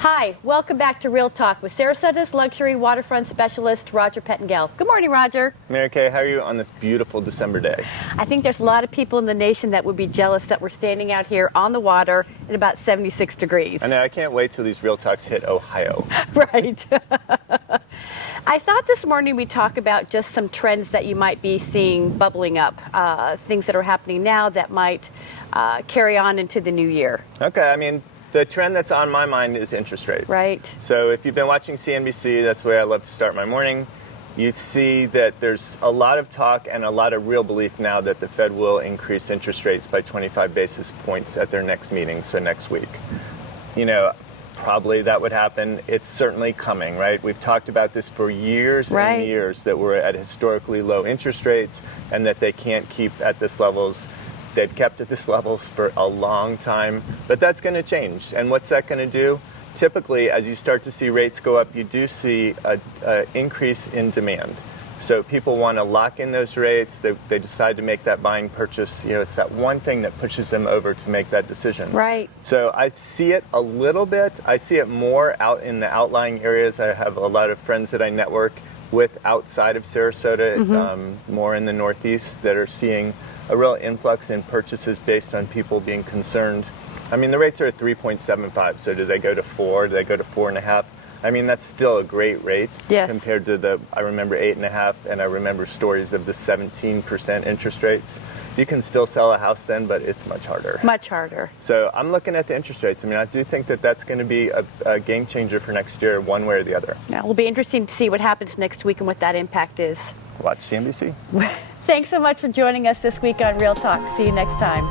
Hi, welcome back to Real Talk with Sarasota's luxury waterfront specialist, Roger Pettingell. Good morning, Roger. Mary Kay, how are you on this beautiful December day? I think there's a lot of people in the nation that would be jealous that we're standing out here on the water at about 76 degrees. I know, I can't wait till these Real Talks hit Ohio. Right. I thought this morning we'd talk about just some trends that you might be seeing bubbling up, things that are happening now that might carry on into the new year. Okay, I mean, the trend that's on my mind is interest rates. Right. So if you've been watching CNBC, that's the way I love to start my morning. You see that there's a lot of talk and a lot of real belief now that the Fed will increase interest rates by 25 basis points at their next meeting, so next week. You know, probably that would happen. It's certainly coming, right? We've talked about this for years and years, that we're at historically low interest rates and that they can't keep at this levels. They've kept at this levels for a long time, but that's going to change. And what's that going to do? Typically, as you start to see rates go up, you do see an increase in demand. So people want to lock in those rates. They decide to make that buying purchase. You know, it's that one thing that pushes them over to make that decision. Right. So I see it a little bit. I see it more out in the outlying areas. I have a lot of friends that I network with outside of Sarasota, more in the Northeast, that are seeing a real influx in purchases based on people being concerned. I mean, the rates are at 3.75, so do they go to 4? Do they go to 4.5? I mean, that's still a great rate compared to I remember 8.5, and I remember stories of the 17% interest rates. You can still sell a house then, but it's much harder. Much harder. So I'm looking at the interest rates. I mean, I do think that that's going to be a game changer for next year, one way or the other. Yeah, it will be interesting to see what happens next week and what that impact is. Watch CNBC. Thanks so much for joining us this week on Real Talk. See you next time.